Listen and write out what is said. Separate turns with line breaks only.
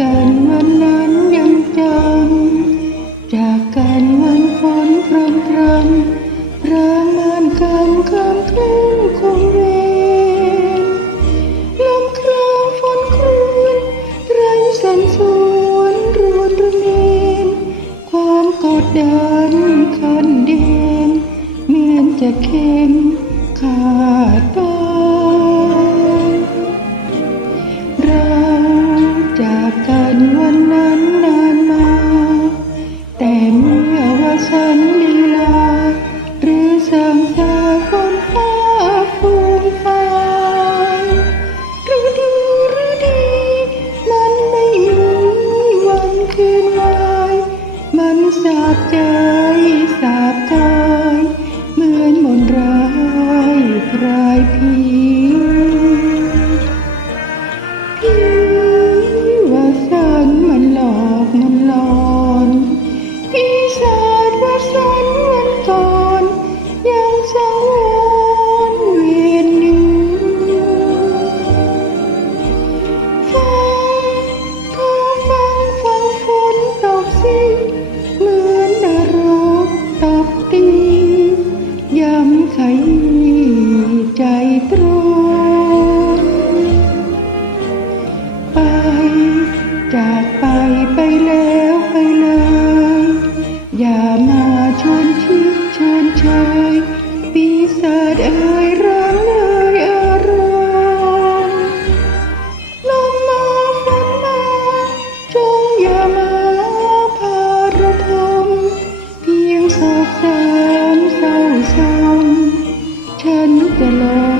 กันวันนั้นยังจำ จากกันวันฝนพรำพรำพรามานคำคำคลื่นคงเวรลมครางฝนครูนไรสันสวนรวนระเนนความกดดัน ฉันลีลา หรือสังสาคนฟ้าฟูมฟายหรือดีหรือดี มันไม่มีวันคืนวาย มันสาบใจอ ย้ำ look.